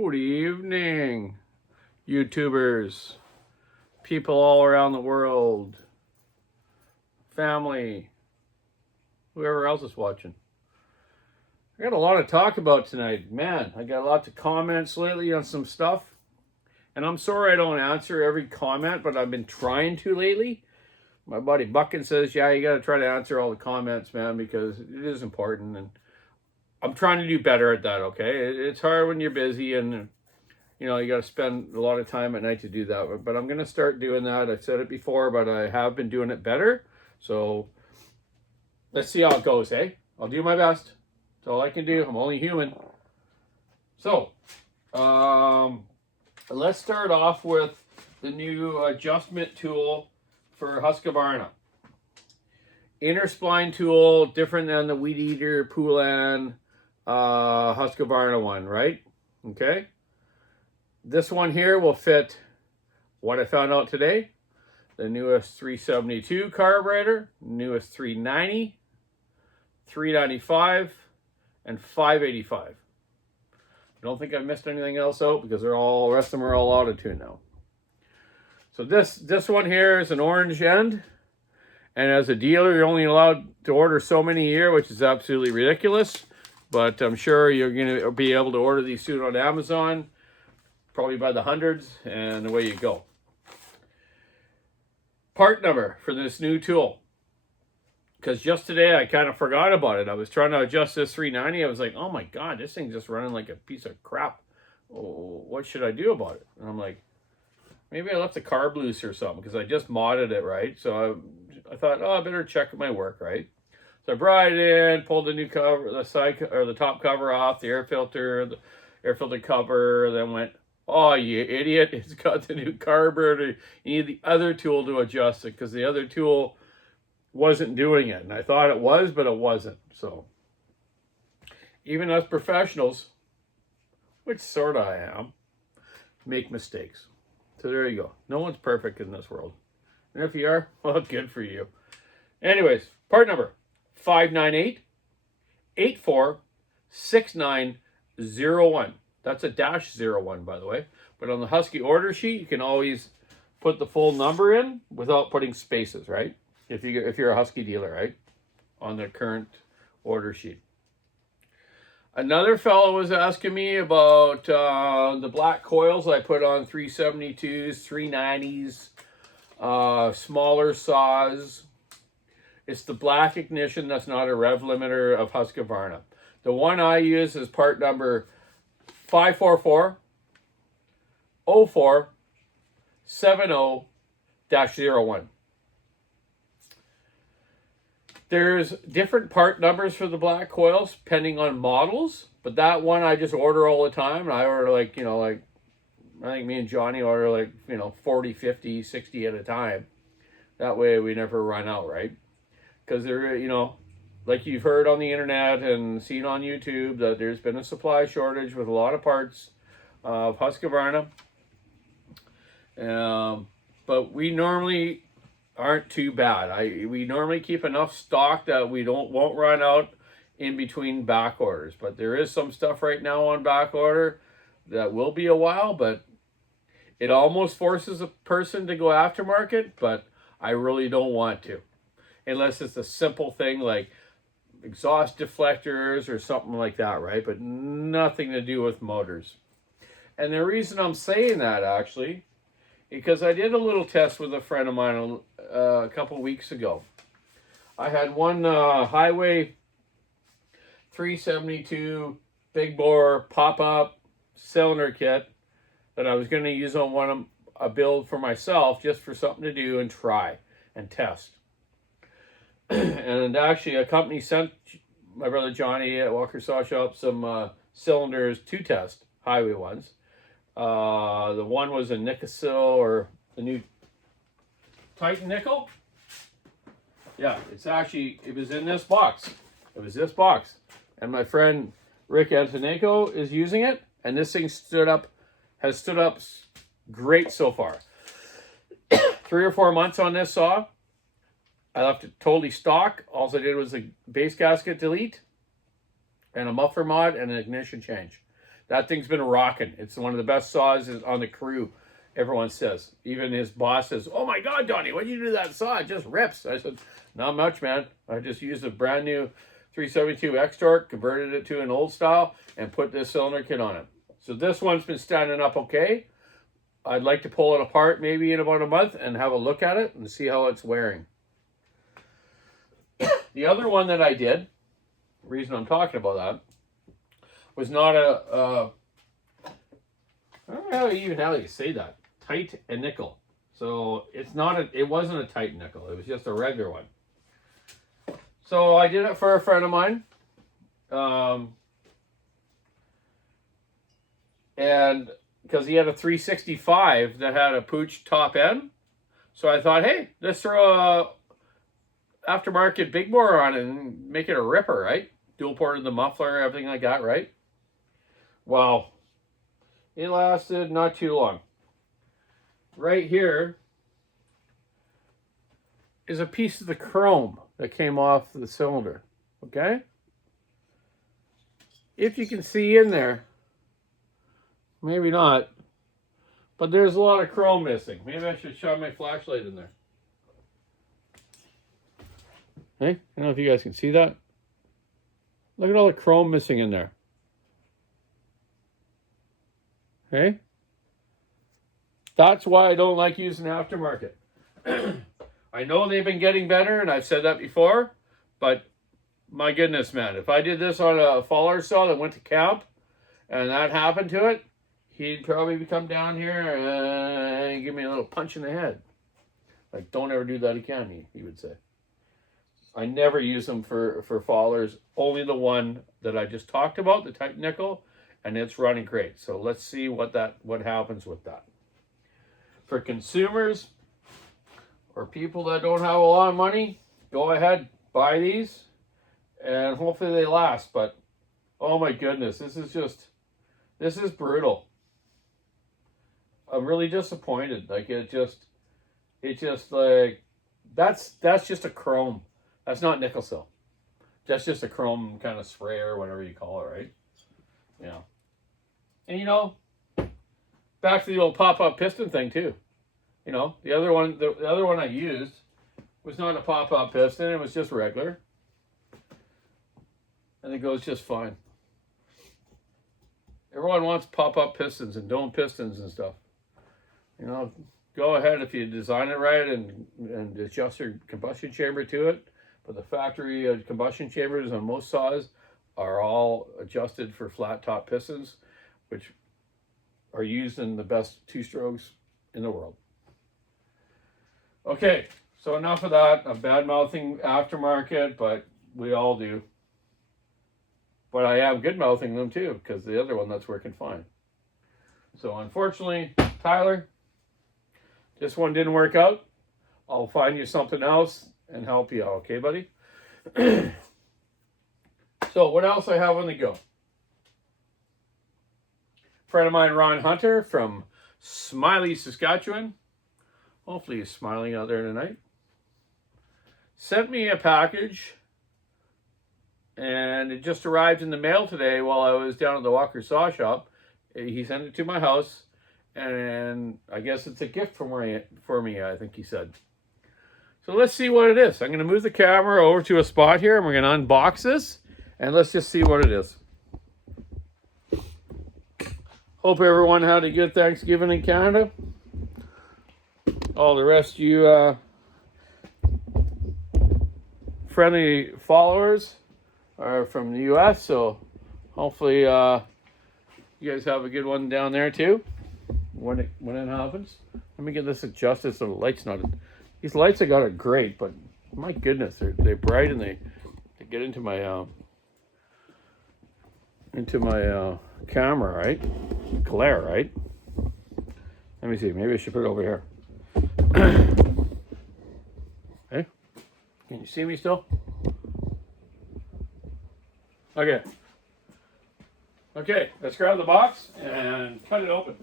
Good evening, YouTubers, people all around the world, family, whoever else is watching. I got a lot to talk about tonight. Man, I got lots of comments lately on some stuff. And I'm sorry I don't answer every comment, but I've been trying to lately. My buddy Buckin says, yeah, you got to try to answer all the comments, man, because it is important. And I'm trying to do better at that, okay? It's hard when you're busy and, you know, you got to spend a lot of time at night to do that. But I'm going to start doing that. I've said it before, but I have been doing it better. So let's see how it goes, eh? I'll do my best. That's all I can do. I'm only human. So, let's start off with the new adjustment tool for Husqvarna. Inner spline tool, different than the Weed Eater, Poulan, Husqvarna one, right? Okay. This one here will fit what I found out today. The newest 372 carburetor, newest 390, 395, and 585. I don't think I missed anything else out because the rest of them are all out of tune now. So this one here is an orange end. And as a dealer, you're only allowed to order so many a year, which is absolutely ridiculous. But I'm sure you're going to be able to order these soon on Amazon, probably by the hundreds, and away you go. Part number for this new tool. Because just today, I kind of forgot about it. I was trying to adjust this 390. I was like, oh my God, this thing's just running like a piece of crap. Oh, what should I do about it? And I'm like, maybe I left the carb loose or something, because I just modded it, right? So I thought, oh, I better check my work, right? So I brought it in, pulled the new cover, the top cover off, the air filter cover, then went, oh, you idiot, it's got the new carburetor. You need the other tool to adjust it, because the other tool wasn't doing it. And I thought it was, but it wasn't. So even us professionals, which sort of I am, make mistakes. So there you go. No one's perfect in this world. And if you are, well, good for you. Anyways, part number 598-846901. That's a -01, by the way. But on the Husky order sheet, you can always put the full number in without putting spaces, right? If you're a Husky dealer, right? On the current order sheet. Another fellow was asking me about the black coils I put on 372s, 390s, smaller saws. It's the black ignition that's not a rev limiter of Husqvarna. The one I use is part number 544-04-70-01. There's different part numbers for the black coils depending on models, but that one I just order all the time. And I order I think me and Johnny order 40, 50, 60 at a time. That way we never run out, right? Because like you've heard on the internet and seen on YouTube, that there's been a supply shortage with a lot of parts of Husqvarna. But we normally aren't too bad. We normally keep enough stock that we won't run out in between back orders. But there is some stuff right now on back order that will be a while, but it almost forces a person to go aftermarket, but I really don't want to. Unless it's a simple thing like exhaust deflectors or something like that, right? But nothing to do with motors. And the reason I'm saying that, actually, because I did a little test with a friend of mine a couple weeks ago. I had one Highway 372 big bore pop-up cylinder kit that I was going to use on a build for myself, just for something to do and try and test. And actually, a company sent my brother Johnny at Walker Saw Shop some cylinders to test, highway ones. The one was a Nickel or the new Titan nickel. Yeah, it was in this box. It was this box. And my friend Rick Antoneco is using it. And this thing has stood up great so far. 3 or 4 months on this saw. I left it totally stock. All I did was a base gasket delete and a muffler mod and an ignition change. That thing's been rocking. It's one of the best saws on the crew, everyone says. Even his boss says, "Oh my God, Donny, what did you do to that saw? It just rips." I said, "Not much, man. I just used a brand new 372 X-Torque, converted it to an old style, and put this cylinder kit on it." So this one's been standing up okay. I'd like to pull it apart maybe in about a month and have a look at it and see how it's wearing. The other one that I did, the reason I'm talking about that, was not I don't know even how you say that, tight and nickel. So it wasn't a tight nickel. It was just a regular one. So I did it for a friend of mine. And because he had a 365 that had a pooch top end. So I thought, hey, let's throw a aftermarket big bore on it and make it a ripper, right? Dual ported the muffler, everything like that, right? Well, it lasted not too long. Right here is a piece of the chrome that came off the cylinder, okay? If you can see in there, maybe not, but there's a lot of chrome missing. Maybe I should shine my flashlight in there. Hey, I don't know if you guys can see that. Look at all the chrome missing in there. Okay? That's why I don't like using aftermarket. I know they've been getting better, and I've said that before, but my goodness, man, if I did this on a faller saw that went to camp and that happened to it, he'd probably come down here and give me a little punch in the head. Like, don't ever do that again, he would say. I never use them for fallers, only the one that I just talked about, the tight nickel, and it's running great. So let's see what happens with that. For consumers or people that don't have a lot of money, go ahead, buy these, and hopefully they last. But oh my goodness, this is brutal. I'm really disappointed. Like it just like that's just a chrome. That's not nickel sill. That's just a chrome kind of spray or whatever you call it, right? Yeah. And you know, back to the old pop-up piston thing too. You know, the other one I used was not a pop-up piston, it was just regular. And it goes just fine. Everyone wants pop-up pistons and dome pistons and stuff. You know, go ahead if you design it right and adjust your combustion chamber to it. But the factory combustion chambers on most saws are all adjusted for flat top pistons, which are used in the best two-strokes in the world. Okay, so enough of that. I'm bad-mouthing aftermarket, but we all do. But I am good-mouthing them too, because the other one, that's working fine. So unfortunately, Tyler, this one didn't work out. I'll find you something else and help you out, okay, buddy? So what else I have on the go? Friend of mine, Ron Hunter from Smiley, Saskatchewan. Hopefully he's smiling out there tonight. Sent me a package, and it just arrived in the mail today while I was down at the Walker Saw Shop. He sent it to my house, and I guess it's a gift for me, I think he said. So let's see what it is. I'm going to move the camera over to a spot here, and we're going to unbox this, and let's just see what it is. Hope everyone had a good Thanksgiving in Canada. All the rest of you friendly followers are from the U.S., so hopefully you guys have a good one down there too when it happens. Let me get this adjusted so the light's not... These lights I got are great, but my goodness, they're bright and they get into my camera, right? Glare, right? Let me see. Maybe I should put it over here. Hey, can you see me still? Okay. Okay, let's grab the box and cut it open.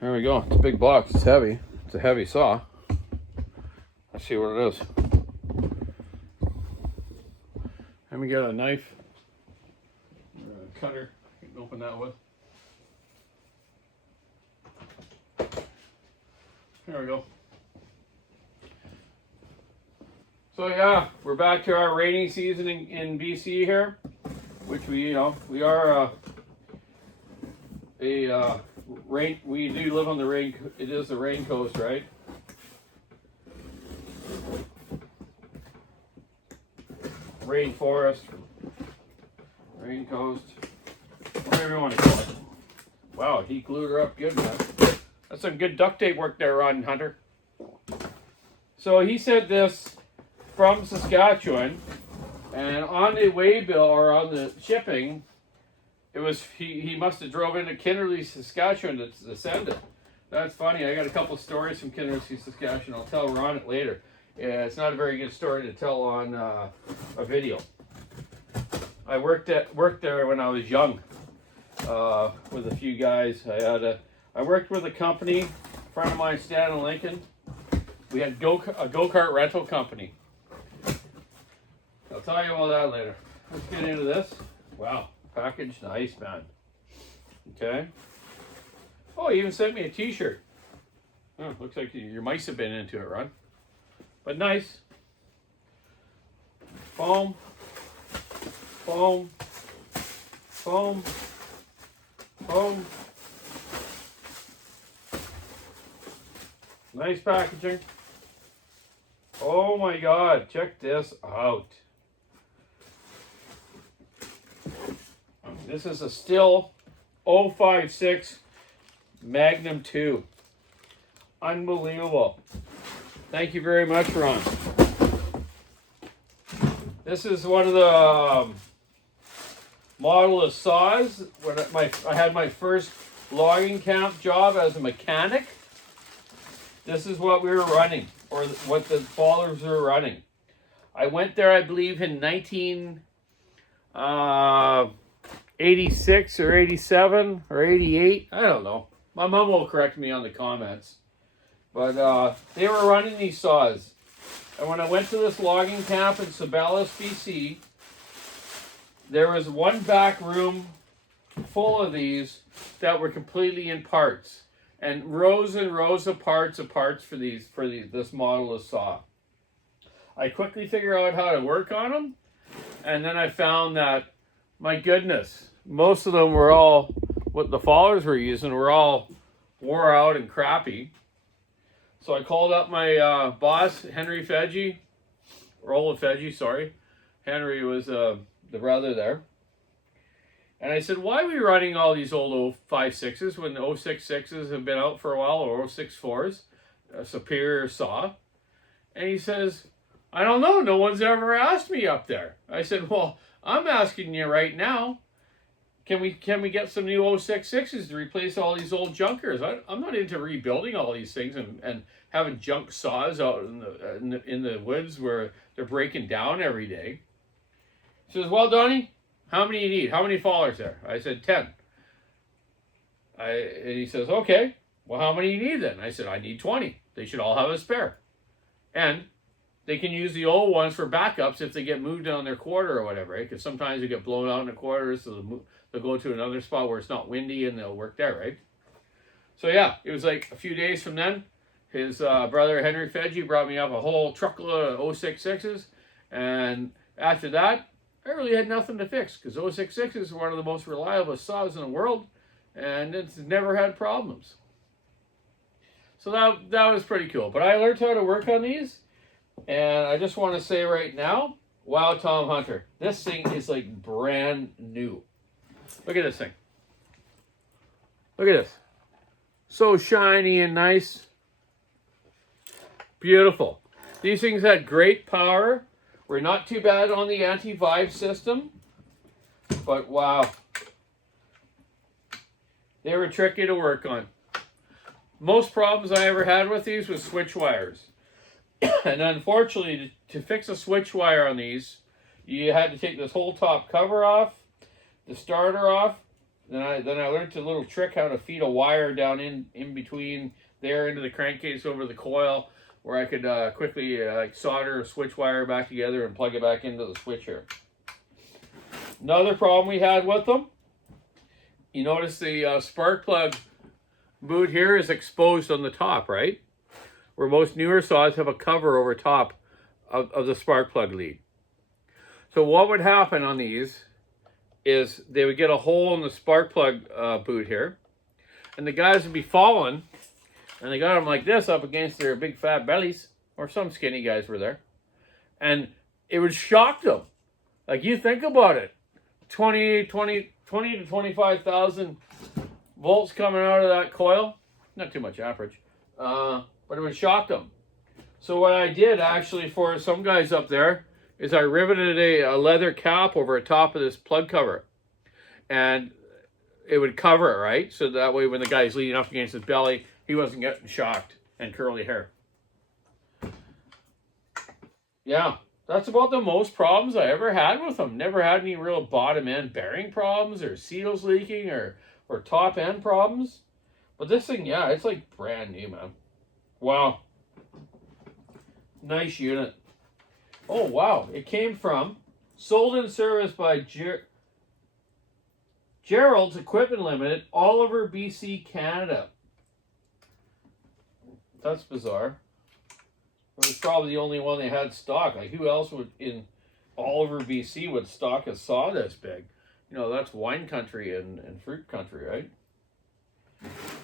There we go. It's a big box. It's heavy. It's a heavy saw. Let's see what it is. Let me get a knife, or a cutter. I can open that with. There we go. So yeah, we're back to our rainy season in BC here, which we are rain. We do live on the rain. It is the rain coast, right? Rainforest, rain coast, whatever you want to call it. Wow, he glued her up good, man. That's some good duct tape work there, Ron Hunter. So he said this from Saskatchewan, and on the way bill or on the shipping, it was he must have drove into Kinnerly, Saskatchewan to send it. That's funny. I got a couple stories from Kinnerly, Saskatchewan. I'll tell Ron it later. Yeah, it's not a very good story to tell on a video. I worked there when I was young with a few guys. I worked with a company, a friend of mine, Stan and Lincoln. We had a go-kart rental company. I'll tell you all that later. Let's get into this. Wow, package nice, man. Okay. Oh, he even sent me a T-shirt. Oh, looks like your mice have been into it, Ron. But nice. Foam. Foam. Foam. Foam. Nice packaging. Oh my God, check this out. This is a Stihl 056 Magnum 2. Unbelievable. Thank you very much, Ron. This is one of the model saws. When I had my first logging camp job as a mechanic, this is what we were running, or what the ballers were running. I went there, I believe, in 1986 or 87 or 88. I don't know. My mom will correct me on the comments. But they were running these saws. And when I went to this logging camp in Sabellis, BC, there was one back room full of these that were completely in parts. And rows of parts for this model of saw. I quickly figured out how to work on them. And then I found that, my goodness, most of them were all, what the fallers were using, were all wore out and crappy. So I called up my boss, Henry Fedgy, Rolla Fedgy, sorry. Henry was the brother there. And I said, why are we running all these old 056s when the 066s have been out for a while, or 064s, a Superior saw? And he says, I don't know, no one's ever asked me up there. I said, well, I'm asking you right now. Can we get some new 066s to replace all these old junkers? I'm not into rebuilding all these things and having junk saws out in the woods where they're breaking down every day. He says, well, Donny, how many you need? How many fallers there? I said 10. And he says, okay, well, how many you need then? I said, I need 20. They should all have a spare. And they can use the old ones for backups if they get moved on their quarter or whatever, right? Because sometimes they get blown out in the quarters, so they'll go to another spot where it's not windy and they'll work there, right? So yeah, it was like a few days from then, his brother Henry Fedgy brought me up a whole truckload of 066s, and after that, I really had nothing to fix, because 066s are one of the most reliable saws in the world, and it's never had problems. So that was pretty cool. But I learned how to work on these, and I just want to say right now, wow, Tom Hunter, this thing is like brand new. Look at this thing. Look at this. So shiny and nice. Beautiful. These things had great power. We're not too bad on the anti-vibe system. But wow. They were tricky to work on. Most problems I ever had with these was switch wires. And unfortunately, to fix a switch wire on these, you had to take this whole top cover off, the starter off. Then I learned a little trick how to feed a wire down in between there into the crankcase over the coil. where I could quickly solder a switch wire back together and plug it back into the switch here. Another problem we had with them, you notice the spark plug boot here is exposed on the top, right? Where most newer saws have a cover over top of the spark plug lead. So what would happen on these is they would get a hole in the spark plug boot here, and the guys would be falling, and they got them like this up against their big fat bellies, or some skinny guys were there, and it would shock them. Like, you think about it, 20 to 25,000 volts coming out of that coil, not too much amperage, but it would shock them. So what I did actually for some guys up there is I riveted a leather cap over the top of this plug cover, and it would cover it, right? So that way when the guy's leaning up against his belly, he wasn't getting shocked and curly hair. Yeah, that's about the most problems I ever had with them. Never had any real bottom end bearing problems or seals leaking or top end problems. But this thing, yeah, it's like brand new, man. Wow. Nice unit. Oh, wow. It came from, sold and serviced by Gerald's Equipment Limited, Oliver, BC, Canada. That's bizarre. It was probably the only one they had stock. Like, who else would in Oliver, BC would stock a saw this big? You know, that's wine country and fruit country, right?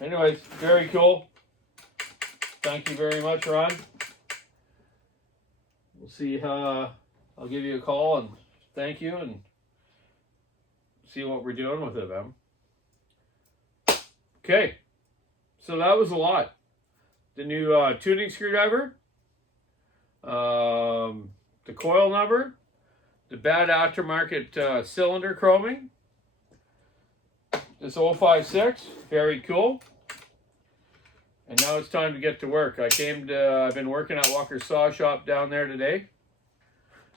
Anyways, very cool. Thank you very much, Ron. We'll see how I'll give you a call and thank you and see what we're doing with it, man. Okay, so that was a lot. The new tuning screwdriver, the coil number, the bad aftermarket cylinder chroming, this 056, very cool. And now it's time to get to work. I've been working at Walker's Saw Shop down there today.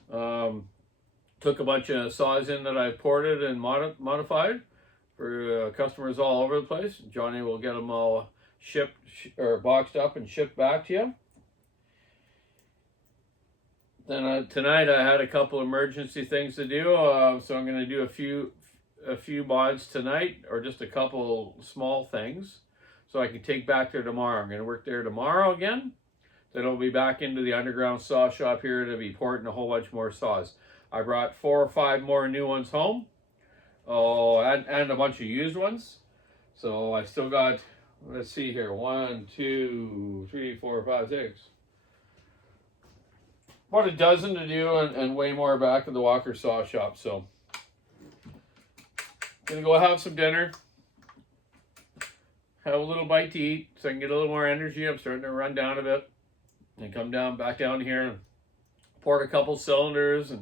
Took a bunch of saws in that I ported and modified for customers all over the place. Johnny will get them all shipped or boxed up and shipped back to you. Then tonight I had a couple emergency things to do, so I'm going to do a few mods tonight, or just a couple small things, so I can take back there tomorrow. I'm going to work there tomorrow again. Then I'll be back into the underground saw shop here to be porting a whole bunch more saws. I brought 4 or 5 more new ones home. Oh, and a bunch of used ones. So I still got, let's see here, 1, 2, 3, 4, 5, 6. About a dozen to do, and way more back at the Walker Saw Shop. So gonna go have some dinner, have a little bite to eat, so I can get a little more energy. I'm starting to run down a bit, and come back down here and port a couple cylinders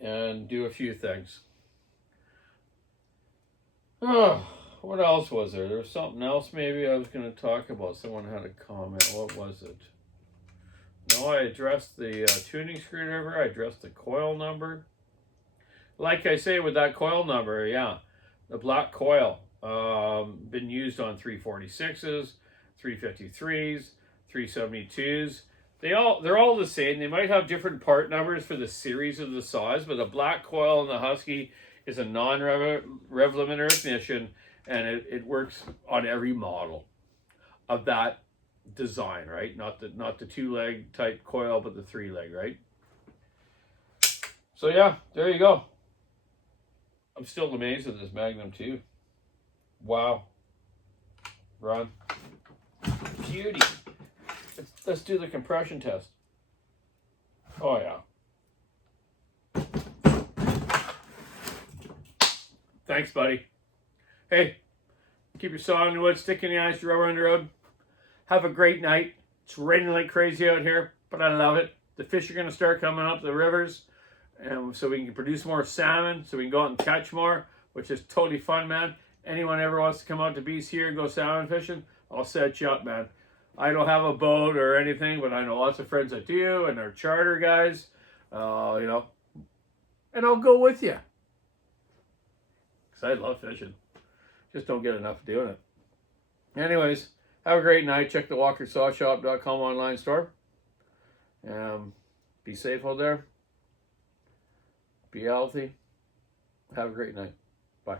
and do a few things. Oh, what else was there? There was something else maybe I was going to talk about. Someone had a comment. What was it? No, I addressed the tuning screwdriver. I addressed the coil number. Like I say with that coil number, yeah, the black coil, been used on 346s, 353s, 372s. They're all the same. They might have different part numbers for the series of the saws, but the black coil in the Husky is a non-rev limiter ignition, and it works on every model of that design, right? Not the 2-leg type coil, but the 3-leg, right? So yeah, there you go. I'm still amazed at this Magnum too. Wow. Ron. Beauty. Let's do the compression test. Oh yeah. Thanks, buddy. Hey, keep your saw in the wood, stick in the ice, rubber on the road. Have a great night. It's raining like crazy out here, but I love it. The fish are going to start coming up the rivers, and so we can produce more salmon, so we can go out and catch more, which is totally fun, man. Anyone ever wants to come out to BC here and go salmon fishing, I'll set you up, man. I don't have a boat or anything, but I know lots of friends that do, and they're charter guys, you know, and I'll go with you. Because I love fishing. Just don't get enough doing it. Anyways, Have a great night. Check the walkersawshop.com online store. Be safe out there. Be healthy. Have a great night. Bye.